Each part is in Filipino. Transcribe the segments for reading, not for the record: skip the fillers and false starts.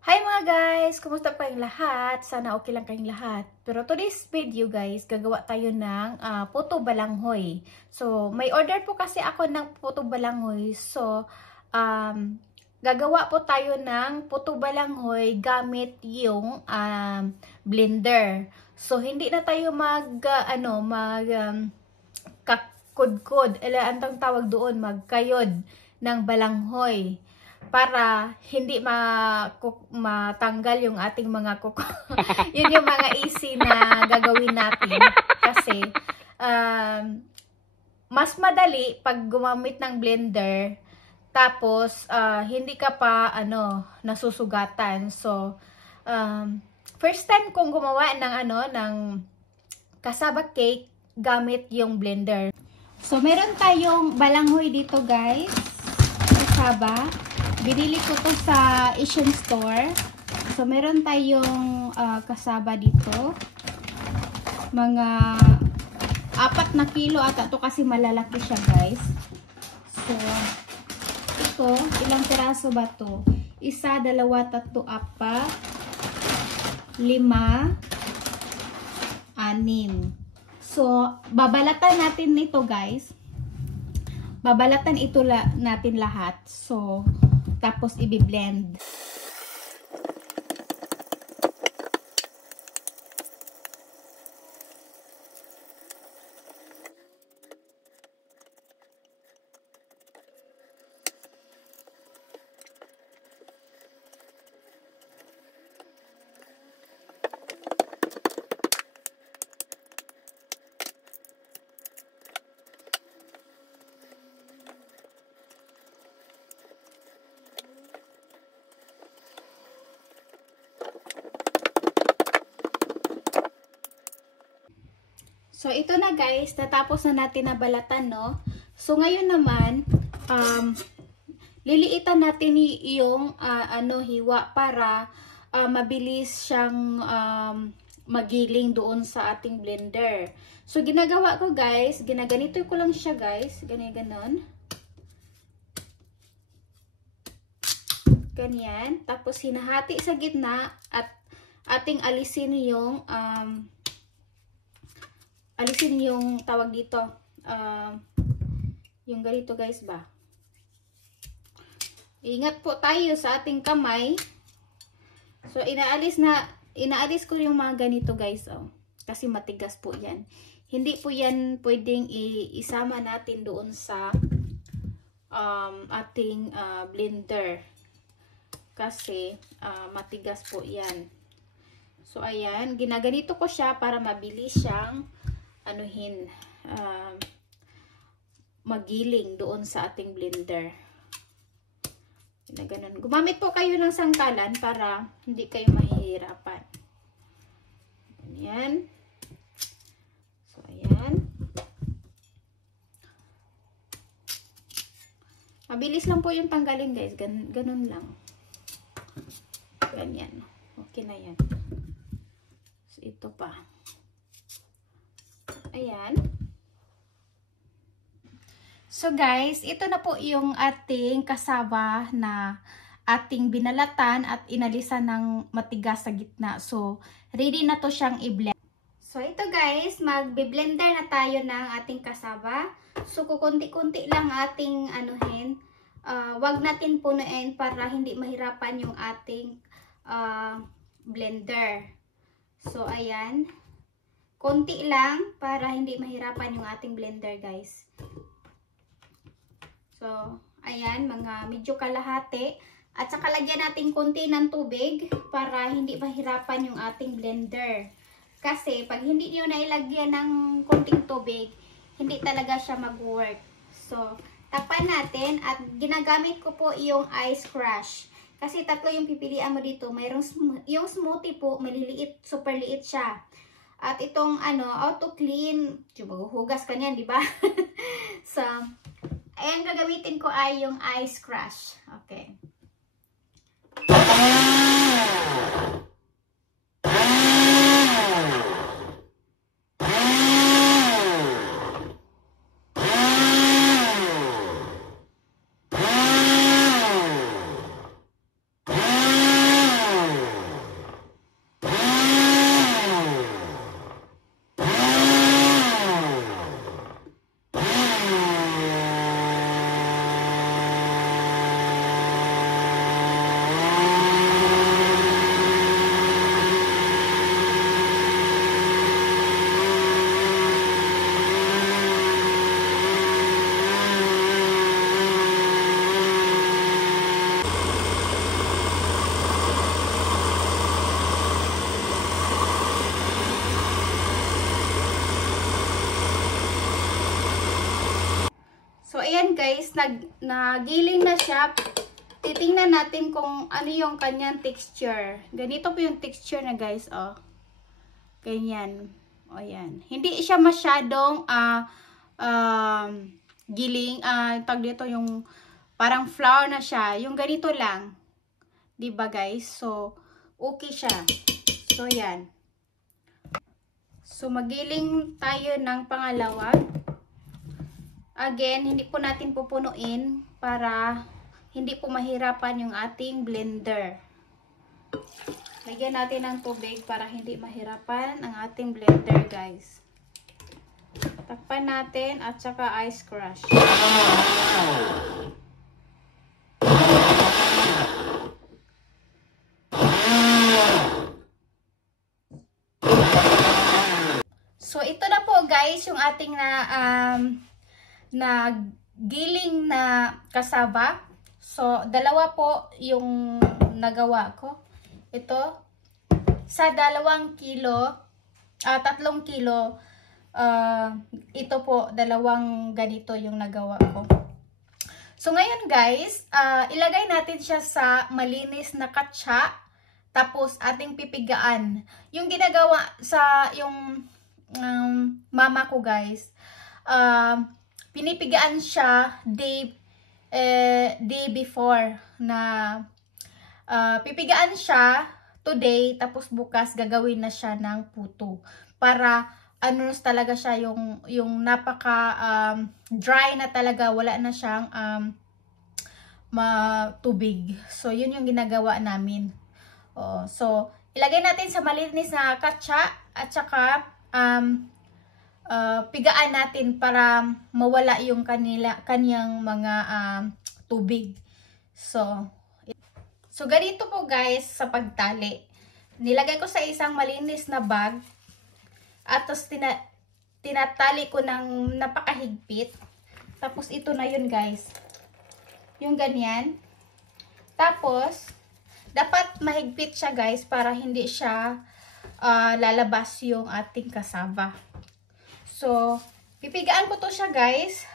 Hi mga guys! Kumusta pa kayong lahat? Sana okay lang kayong lahat. Pero today's video guys, gagawa tayo ng puto balanghoy. So, may order po kasi ako ng puto balanghoy. So, gagawa po tayo ng puto balanghoy gamit yung blender. So, hindi na tayo kakudkod. Ang tawag doon, magkayod ng balanghoy para hindi matanggal yung ating mga kuko. Yun yung mga easy na gagawin natin kasi mas madali pag gumamit ng blender tapos hindi ka pa nasusugatan. So first time kong gumawa ng cassava cake gamit yung blender. So meron tayong balanghoy dito guys, cassava. Binili ko to sa Asian store. So, meron tayong cassava dito. Mga 4 na kilo ata to kasi malalaki siya guys. So, ito, ilang piraso ba to? 1, 2, 3, 4, 5, 6. So, babalatan natin ito guys. Babalatan ito natin lahat. So, tapos i-blend. So, ito na guys, natapos na natin na balatan, no? So, ngayon naman, liliitan natin yung hiwa para mabilis siyang magiling doon sa ating blender. So, ginagawa ko guys, ginaganito ko lang siya guys, ganyan. Ganyan. Tapos, hinahati sa gitna at ating alisin yung tawag dito, yung ganito guys ba. Ingat po tayo sa ating kamay. So, inaalis ko yung mga ganito guys, kasi matigas po yan. Hindi po yan pwedeng isama natin doon sa ating blender. Kasi matigas po yan. So, ayan, ginaganito ko siya para mabilis siyang magiling doon sa ating blender. Ganun. Gumamit po kayo ng sangkalan para hindi kayo mahihirapan. Ayan. So, ayan. Mabilis lang po yung tanggalin guys. Ganun lang. Ganyan. Okay na yan. So, ito pa. Ayan. So guys, ito na po yung ating cassava na ating binalatan at inalisan ng matigas sa gitna. So, ready na to siyang i-blend. So, ito guys, magbe-blender na tayo ng ating cassava. So, kukunti-kunti lang ating wag natin punuin para hindi mahirapan yung ating blender. So, ayan. Konti lang para hindi mahirapan yung ating blender guys. So, ayan, mga medyo kalahati. At saka lagyan natin konti ng tubig para hindi mahirapan yung ating blender. Kasi pag hindi nyo nailagyan ng konting tubig, hindi talaga siya mag-work. So, takpan natin at ginagamit ko po yung ice crush. Kasi tatlo yung pipilian mo dito. Mayroong yung smoothie po, maliliit, super liit siya. At itong auto clean, hugas ka niyan, di ba? So, ayan, gagamitin ko ay yung ice crush. Okay. ayan guys, nagiling na siya. Titingnan natin kung ano yung kanyang texture. Ganito po yung texture na guys, oh. Ganyan. O yan. Hindi siya masyadong giling. Tag dito yung parang flour na siya. Yung ganito lang. 'Di ba guys? So, okay siya. So, yan. So, magiling tayo ng pangalawa. Again, hindi po natin pupunuin para hindi po mahirapan yung ating blender. Lagyan natin ng tubig para hindi mahirapan ang ating blender, guys. Takpan natin at saka ice crush. So, ito na po, guys, yung ating na giling na cassava. So, dalawa po yung nagawa ko. Ito, sa 2 kilo, 3 kilo, ito po, 2 ganito yung nagawa ko. So, ngayon guys, ilagay natin siya sa malinis na katsa, tapos ating pipigaan. Yung ginagawa sa yung mama ko guys, pinipigaan siya day before na pipigaan siya today, tapos bukas gagawin na siya ng puto para ano talaga siya yung napaka dry na talaga, wala na siyang matubig. So yun yung ginagawa namin. So ilagay natin sa malinis na katsa at saka pigaan natin para mawala yung kanyang mga tubig. So ganito po guys sa pagtali. Nilagay ko sa isang malinis na bag at tapos tinatali ko ng napakahigpit. Tapos ito na yun guys. Yung ganyan. Tapos dapat mahigpit siya guys para hindi siya lalabas yung ating cassava. So, pipigaan ko to siya guys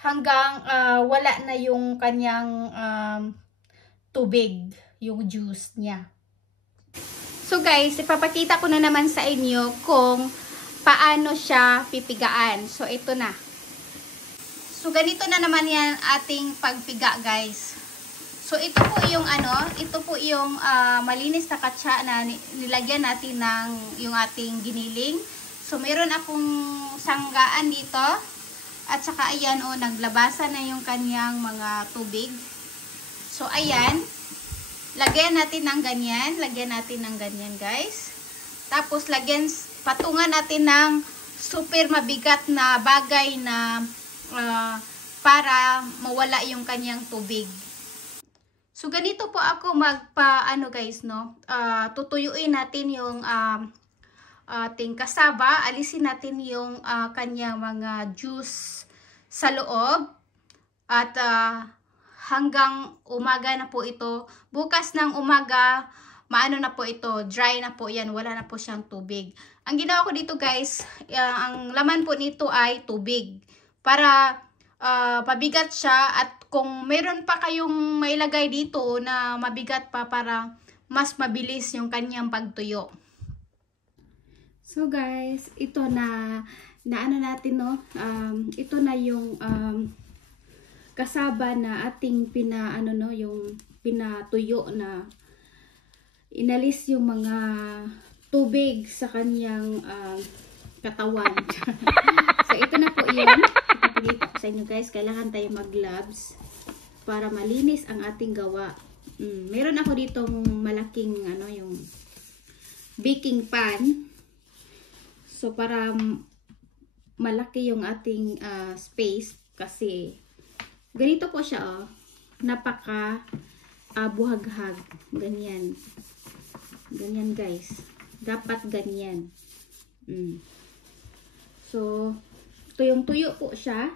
hanggang wala na yung kanyang tubig, yung juice niya. So guys, ipapakita ko na naman sa inyo kung paano siya pipigaan. So, ito na. So, ganito na naman yan ating pagpiga guys. So, ito po yung ito po yung malinis na katsa na nilagyan natin ng yung ating giniling. So, meron akong sanggaan dito. At saka, ayan, naglabasan na yung kanyang mga tubig. So, ayan. Lagyan natin ng ganyan. Lagyan natin ng ganyan, guys. Tapos, patungan natin ng super mabigat na bagay na para mawala yung kanyang tubig. So, ganito po ako guys, no? Tutuyuin natin yung ating cassava, alisin natin yung kanyang mga juice sa loob at hanggang umaga na po ito. Bukas ng umaga, maano na po ito, dry na po yan, wala na po siyang tubig. Ang ginawa ko dito guys, ang laman po nito ay tubig para mabigat siya at kung meron pa kayong mailagay dito na mabigat pa para mas mabilis yung kanyang pagtuyo. So guys, ito na ano natin, no? Ito na yung cassava na ating yung pinatuyo na inalis yung mga tubig sa kanyang katawan. So ito na po yun. Ipapakita ko sa inyo guys, kailangan tayo mag-gloves para malinis ang ating gawa. Meron ako ditong malaking yung baking pan. So, para malaki yung ating space kasi ganito po siya, napaka buhaghag. Ganyan. Ganyan guys. Dapat ganyan. So, tuyong-tuyo po siya.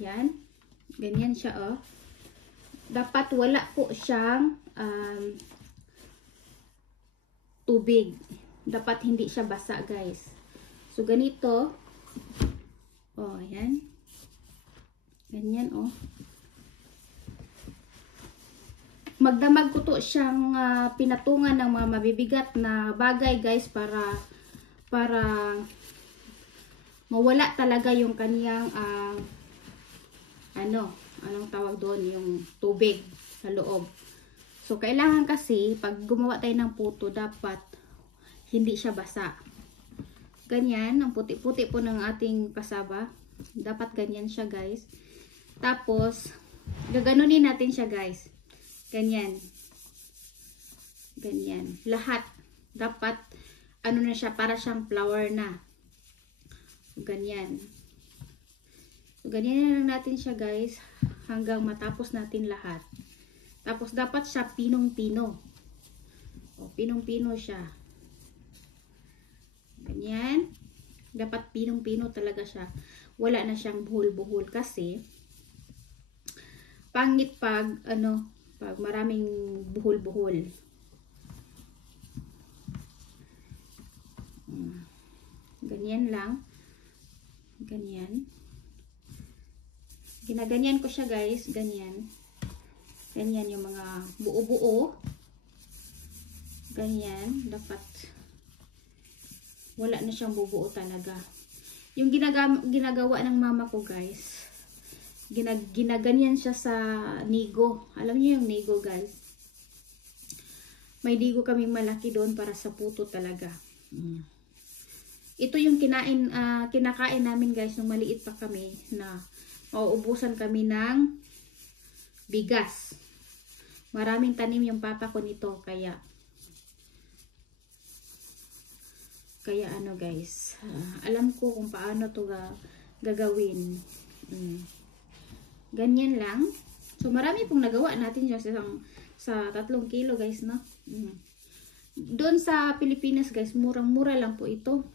Yan. Ganyan siya, Dapat wala po siyang tubig. Dapat hindi siya basa, guys. So, ganito. Ayan. Ganyan, oh. Magdamag ko to siyang pinatungan ng mga mabibigat na bagay, guys, para mawala talaga yung kaniyang anong tawag doon, yung tubig sa loob. So, kailangan kasi, pag gumawa tayo ng puto, dapat hindi siya basa. Ganyan, ang puti-puti po ng ating kasaba. Dapat ganyan siya, guys. Tapos, gaganunin natin siya, guys. Ganyan. Ganyan. Lahat. Dapat, ano na siya, para siyang flour na. Ganyan. So, ganyan na lang natin siya, guys. Hanggang matapos natin lahat. Tapos, dapat siya pinong-pino. O, pinong-pino siya. Ganyan. Dapat pinong-pino talaga siya. Wala na siyang buhol-buhol. Kasi, pangit pag, pag maraming buhol-buhol. Ganyan lang. Ganyan. Ginaganyan ko siya, guys. Ganyan. Ganyan yung mga buo-buo. Ganyan. Dapat wala na siyang bubuo talaga. Yung ginagawa ng mama ko, guys. Ginaganyan siya sa nigo. Alam niyo yung nigo, guys. May nigo kaming malaki doon para sa puto talaga. Ito yung kinakain namin, guys, nung maliit pa kami, na mauubusan kami ng bigas. Maraming tanim yung papa ko nito, kaya guys, alam ko kung paano to gagawin. Ganyan lang. So, marami pong nagawa natin siya sa 3 kilo, guys, no? Doon sa Pilipinas, guys, murang-mura lang po ito.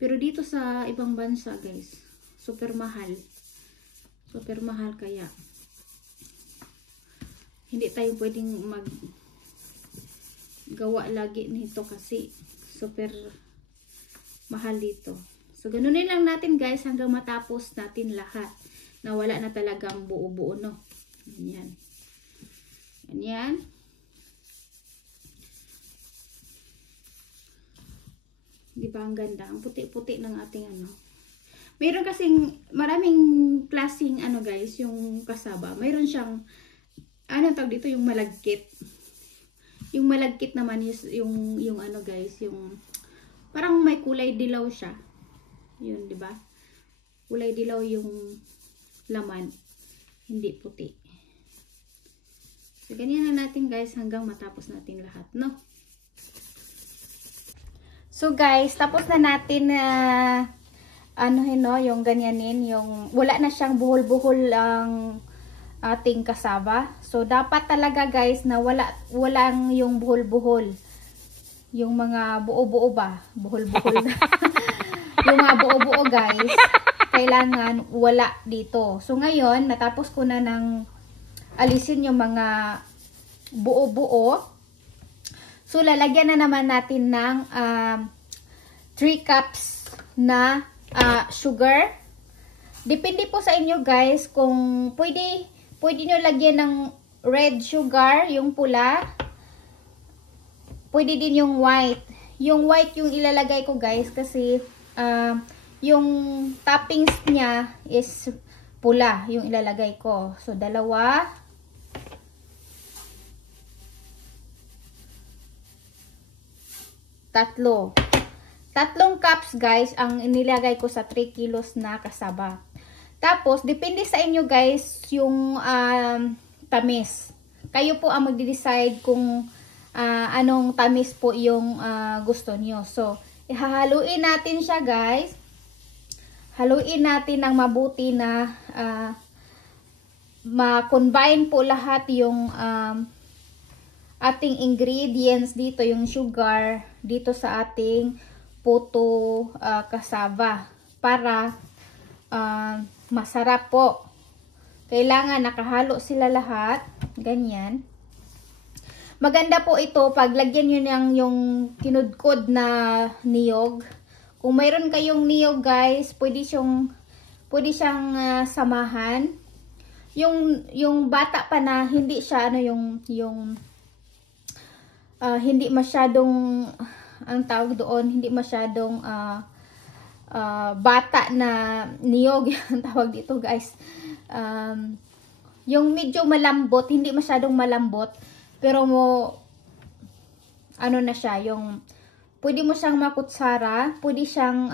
Pero dito sa ibang bansa, guys, super mahal. Super mahal, kaya hindi tayo pwedeng maggawa lagi nito kasi super mahal dito. So, ganunin lang natin, guys, hanggang matapos natin lahat. Na wala na talagang buo-buo, no? Ganyan. Ganyan. Di ba ang ganda? Ang puti-puti ng ating Mayroon kasing maraming klaseng guys, yung kasaba. Mayroon siyang tawag dito, yung malagkit. Yung malagkit naman is yung guys, yung parang may kulay dilaw siya. Yun, di ba? Kulay dilaw yung laman, hindi puti. So, ganyan na natin, guys, hanggang matapos natin lahat, no? So, guys, tapos na natin yung ganyanin, yung wala na siyang buhol-buhol ang ating kasaba. So, dapat talaga, guys, na walang yung buhol-buhol. Yung mga buo-buo ba? Buhol-buhol. Yung mga buo-buo, guys, kailangan wala dito. So, ngayon, natapos ko na ng alisin yung mga buo-buo. So, lalagyan na naman natin ng 3 cups na sugar. Depende po sa inyo, guys, kung pwede nyo lagyan ng red sugar, yung pula. Pwede din yung white. Yung white yung ilalagay ko, guys, kasi yung toppings niya is pula yung ilalagay ko. So, 2. 3. 3 cups, guys, ang inilagay ko sa 3 kilos na kasaba. Tapos, depende sa inyo, guys, yung tamis. Kayo po ang magde-decide kung anong tamis po yung gusto niyo. So, ihahaluin natin siya, guys. Haluin natin ng mabuti na ma-combine po lahat yung ating ingredients dito, yung sugar dito sa ating puto kasaba para masarap po. Kailangan nakahalo sila lahat, ganyan. Maganda po ito pag lagyan nyo ng yung kinudkod na niyog. Kung mayroon kayong niyog, guys, pwede pwede siyang samahan. Yung bata pa na hindi siya ano hindi masyadong ang tawag doon, hindi masyadong bata na niyog ang tawag dito guys. Yung medyo malambot, hindi masyadong malambot, pero ano na siya, yung pwede mo siyang makutsara, pwede siyang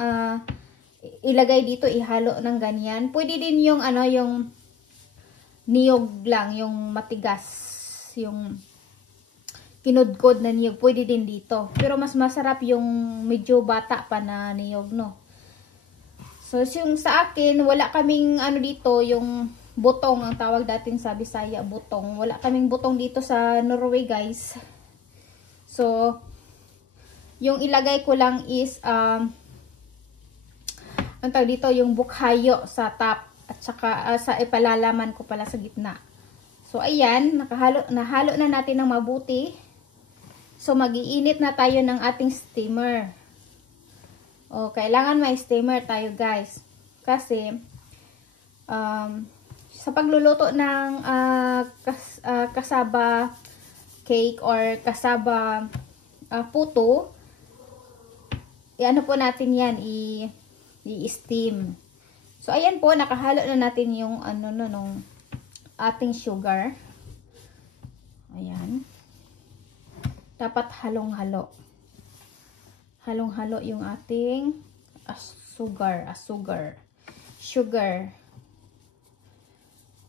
ilagay dito, ihalo ng ganyan. Pwede din yung yung niyog lang, yung matigas, yung kinudkod na niyog, pwede din dito. Pero mas masarap yung medyo bata pa na niyog, no? So, yung sa akin, wala kaming dito, yung butong, ang tawag datin sa Bisaya, butong. Wala kaming butong dito sa Norway, guys. So, yung ilagay ko lang is, ang tawag dito, yung bukhayo sa top, at saka sa ipalalaman ko pala sa gitna. So, ayan, nahalo na natin ng mabuti. So, mag-iinit na tayo ng ating steamer. O, kailangan may steamer tayo, guys. Kasi, sa pagluluto ng kasaba cake or kasaba puto, i-ano po natin yan, i-steam. So, ayan po, nakahalo na natin yung nung ating sugar. Ayan. Dapat halong-halo. Halong-halo yung ating sugar.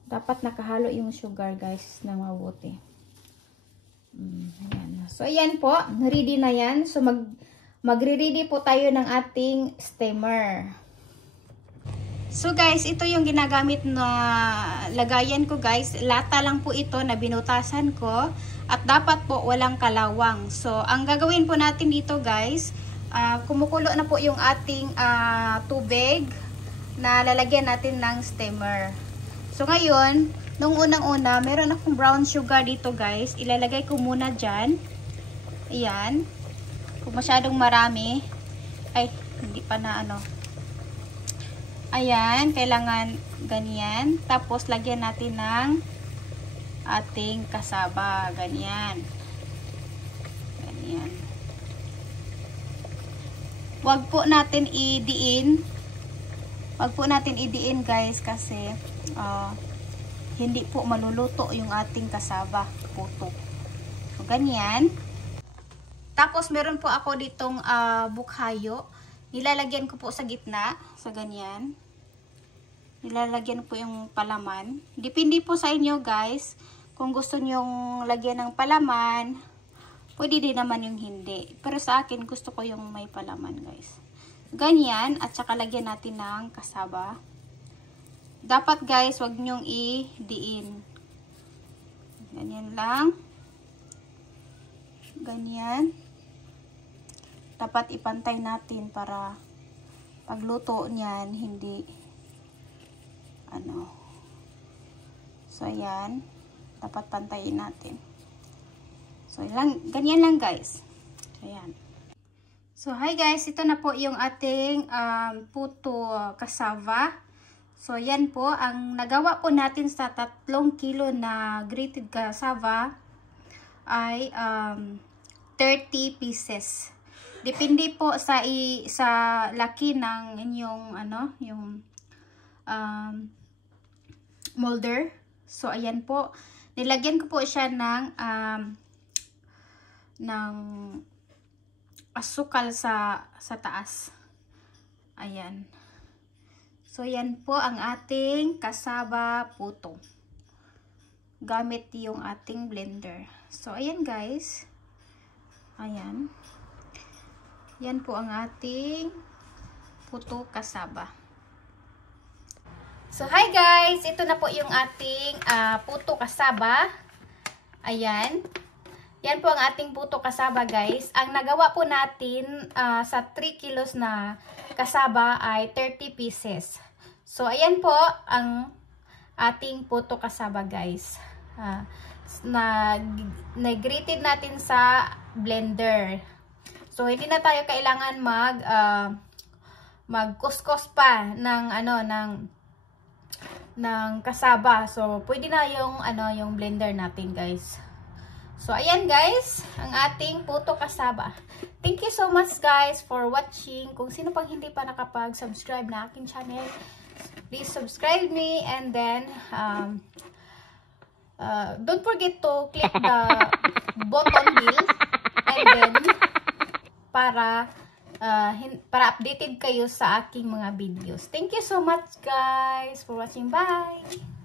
Dapat nakahalo yung sugar, guys, na mabuti. Ayan. So, ayan po. Ready na yan. So, magre-ready po tayo ng ating steamer. So, guys, ito yung ginagamit na lagayan ko, guys. Lata lang po ito na binutasan ko. At dapat po walang kalawang. So, ang gagawin po natin dito, guys, kumukulo na po yung ating tubig na lalagyan natin ng steamer. So, ngayon, nung unang-una, meron akong brown sugar dito, guys. Ilalagay ko muna dyan. Ayan. Kung masyadong marami. Ay, hindi pa na Ayan, kailangan ganyan. Tapos, lagyan natin ng ating kasaba. Ganyan. Ganyan. Huwag po natin idiin. Huwag po natin idiin, guys, kasi hindi po maluluto yung ating kasaba puto. So, ganyan. Tapos, meron po ako ditong bukhayo. Nilalagyan ko po sa gitna. Sa ganyan. Nilalagyan po yung palaman. Depende po sa inyo, guys. Kung gusto nyong lagyan ng palaman, pwede din naman yung hindi. Pero sa akin, gusto ko yung may palaman, guys. Ganyan. At saka lagyan natin ng kasaba. Dapat, guys, wag nyong i-diin. Ganyan lang. Ganyan. Dapat ipantay natin para pagluto niyan, hindi So, ayan. Dapat pantayin natin. So, ganyan lang, guys. Ayan. So, hi guys. Ito na po yung ating puto cassava. So, yan po. Ang nagawa po natin sa 3 kilo na grated cassava ay 30 pieces. Depende po sa laki ng inyong yung molder. So, ayan po. Nilagyan ko po siya ng asukal sa taas. Ayan. So, ayan po ang ating cassava puto. Gamit yung ating blender. So, ayan guys. Ayan. Yan po ang ating puto cassava. So, hi guys! Ito na po yung ating puto cassava. Ayan. Yan po ang ating puto cassava, guys. Ang nagawa po natin sa 3 kilos na cassava ay 30 pieces. So, ayan po ang ating puto cassava, guys. Na-grated natin sa blender. So, hindi na tayo kailangan mag-kuskus pa ng ng kasaba. So, pwede na yung, yung blender natin, guys. So, ayan, guys, ang ating puto kasaba. Thank you so much, guys, for watching. Kung sino pang hindi pa nakapag-subscribe na aking channel, please subscribe me, and then, don't forget to click the button bell, and then, para updated kayo sa aking mga videos. Thank you so much, guys, for watching. Bye!